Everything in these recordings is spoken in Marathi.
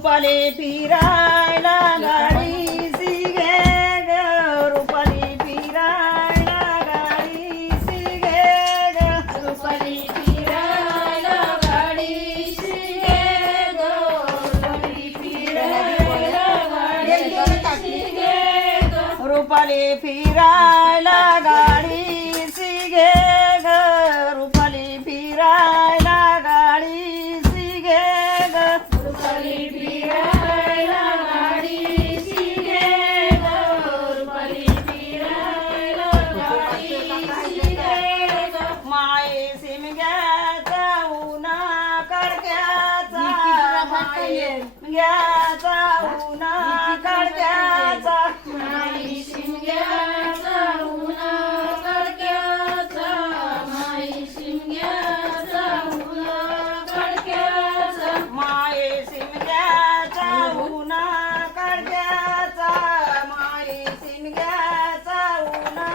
रुपाली फिरायला गाडीसी घे ग, रुपाली फिरायला गाडीसी घे ग, रुपाली फिरायला गाडीशी घे ग, रुपाली फिरायला गाडीशी घे ग, रुपाली फिरायला गाडीसी घे ग, रुपाली फिरायला गाडीसी घे ग, रुपाली फिरायला गाडीशी घे ग, रुपाली फिरायला गाडीशी घे ग, माये सिमग्याचा उन्हा कडक्याचा, माये सिमग्याचा उन्हा कडक्याचा, माई शिमग्याचा उन्हा कडक्याचा, माई शिमग्याचा उन्हा कडक्याचा, माये सिमग्याचा उन्हा कडक्याचा, माये सिमग्याचा उन्हा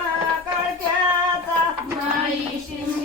कडक्याचा, माई शिमग्याचा